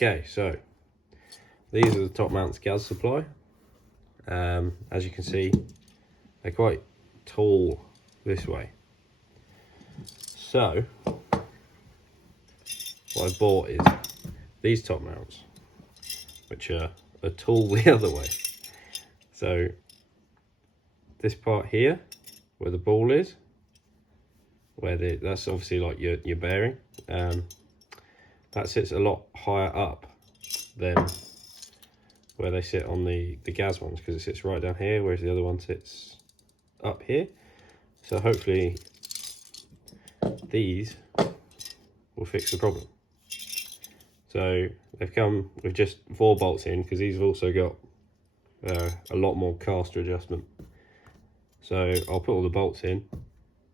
Okay, so these are the top mounts gas supply. As you can see, they're quite tall this way. So what I bought is these top mounts, which are tall the other way. So this part here, where the ball is, that's obviously like your bearing, that sits a lot higher up than where they sit on the gas ones, because it sits right down here, whereas the other one sits up here. So hopefully these will fix the problem. So they've come with just 4 bolts in, because these have also got a lot more caster adjustment. So I'll put all the bolts in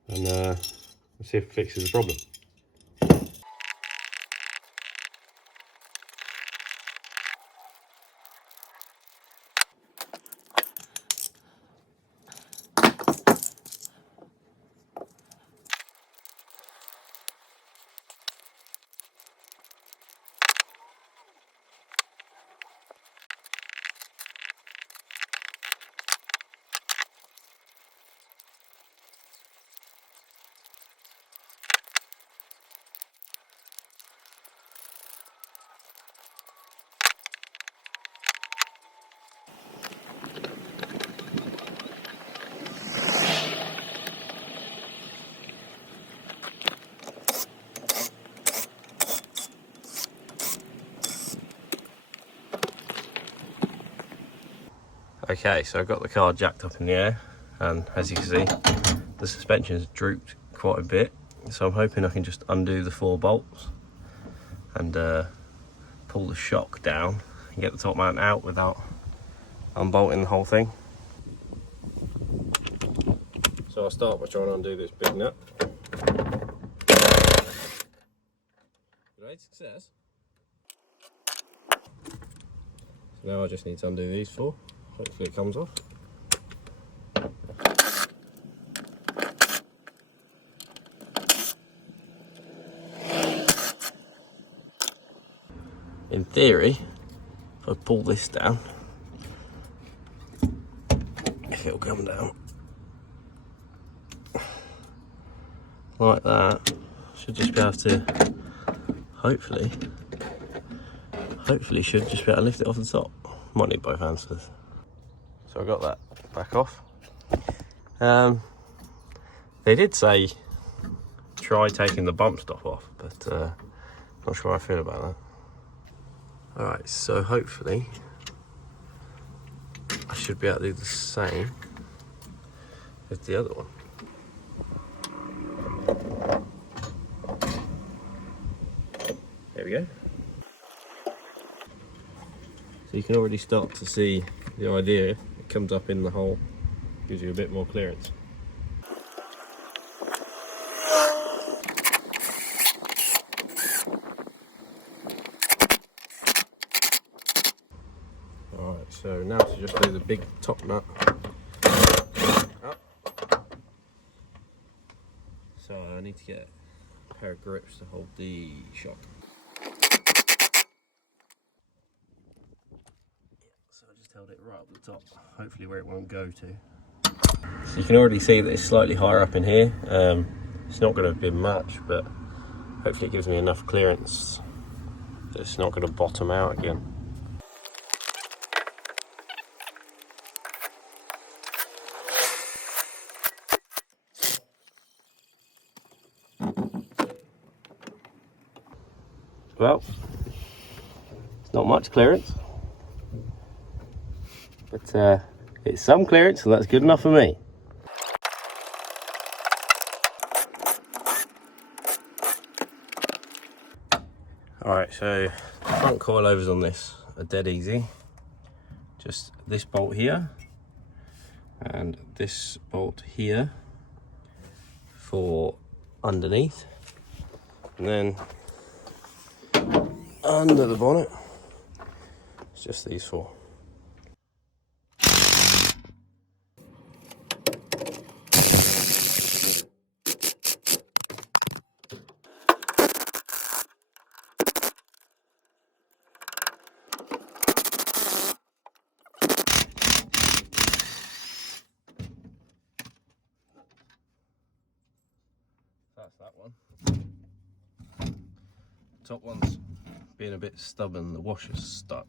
and see if it fixes the problem. Okay, so I've got the car jacked up in the air, and as you can see, the suspension's drooped quite a bit. So I'm hoping I can just undo the 4 bolts and pull the shock down and get the top mount out without unbolting the whole thing. So I'll start by trying to undo this big nut. Great success. So now I just need to undo these 4. Hopefully it comes off. In theory, if I pull this down, it'll come down like that. Should just be able to, hopefully should just be able to lift it off the top. Might need both hands for this. So I got that back off. They did say try taking the bump stop off, but not sure how I feel about that. Alright, so hopefully I should be able to do the same with the other one. There we go. So you can already start to see the idea. It comes up in the hole, gives you a bit more clearance. Alright, so now to just do the big top nut up. So I need to get a pair of grips to hold the shock. So I just held it right up the top, hopefully where it won't go to. So you can already see that it's slightly higher up in here. It's not going to be much, but hopefully it gives me enough clearance that it's not going to bottom out again. Well, it's not much clearance, but it's some clearance, so that's good enough for me. Alright, so front coilovers on this are dead easy. Just this bolt here and this bolt here for underneath, and then under the bonnet it's just these 4. one. Top one's being a bit stubborn, the washer's stuck.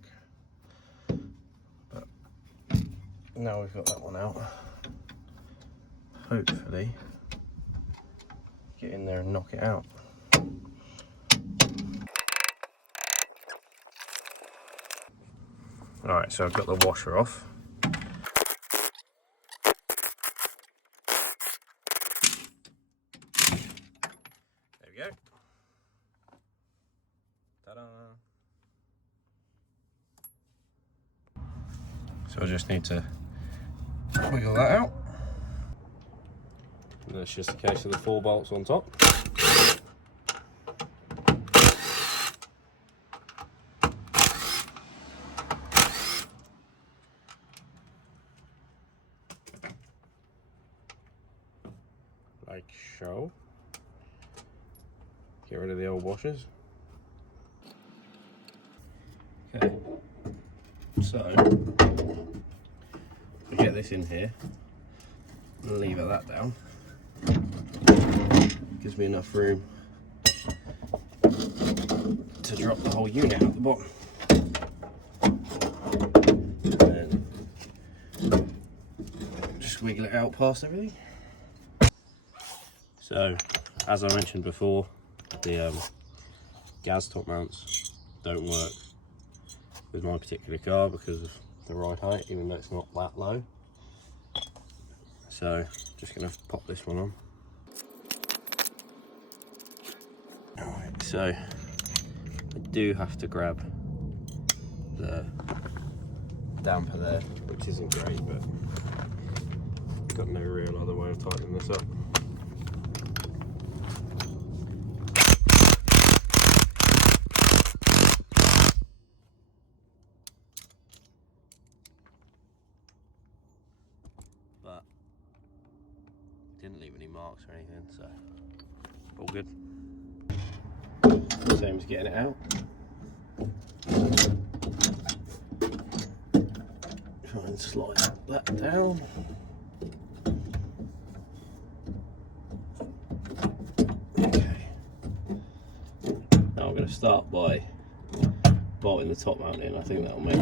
But now we've got that one out, hopefully get in there and knock it out. Alright, so I've got the washer off. There we go. Ta-da! So I just need to wiggle that out. And that's just a case of the 4 bolts on top. Like so. Get rid of the old washers. Okay. So, we get this in here and lever that down. Gives me enough room to drop the whole unit out the bottom. And just wiggle it out past everything. So, as I mentioned before, the gas top mounts don't work with my particular car because of the ride height, even though it's not that low. So, just going to pop this one on. Alright, so I do have to grab the damper there, which isn't great, but I've got no real other way of tightening this up. But didn't leave any marks or anything, so all good. Same as getting it out. Try and slide that down. Okay. Now I'm going to start by bolting the top mount in. I think that'll make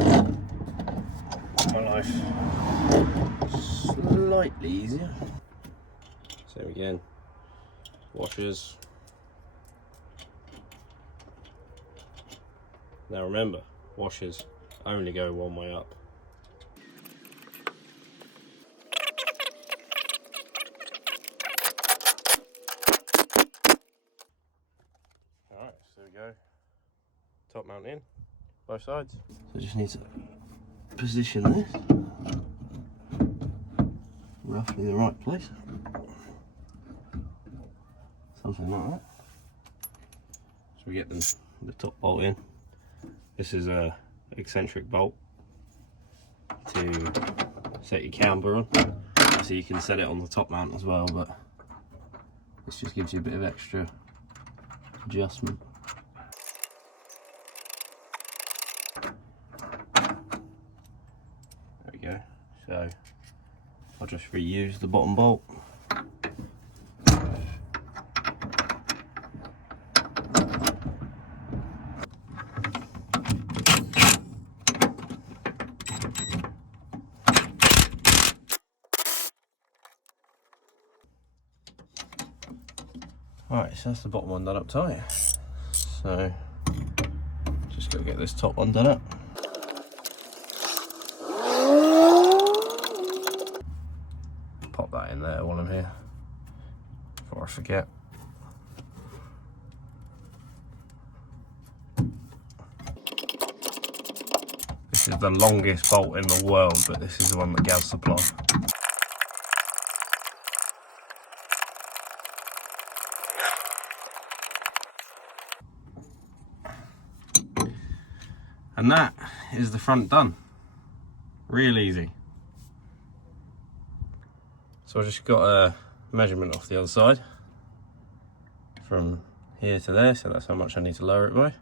my life slightly easier. So again, washers. Now remember, washers only go one way up. Alright, so there we go. Top mount in, both sides. So I just need to position this roughly the right place. Something like that. So we get the top bolt in. This is a eccentric bolt to set your camber on. So you can set it on the top mount as well, but this just gives you a bit of extra adjustment. There we go. So I'll just reuse the bottom bolt. Alright, so that's the bottom one done up tight. So, just got to get this top one done up. Pop that in there while I'm here, before I forget. This is the longest bolt in the world, but this is the one that Gaz supplied. And that is the front done. Real easy. So I just got a measurement off the other side from here to there, so that's how much I need to lower it by.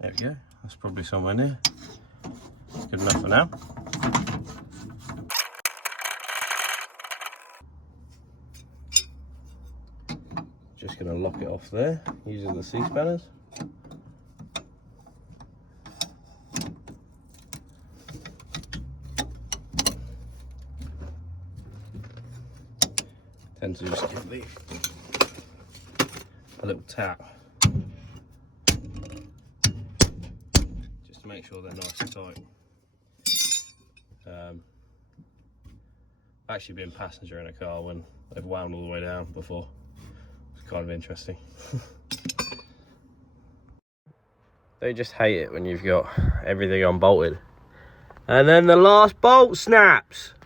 There we go, that's probably somewhere near. good enough for now. Just going to lock it off there using the C-spanners. Tend to just give these a little tap just to make sure they're nice and tight. I've actually been passenger in a car when they've wound all the way down before. It's kind of interesting. They just hate it when you've got everything unbolted and then the last bolt snaps.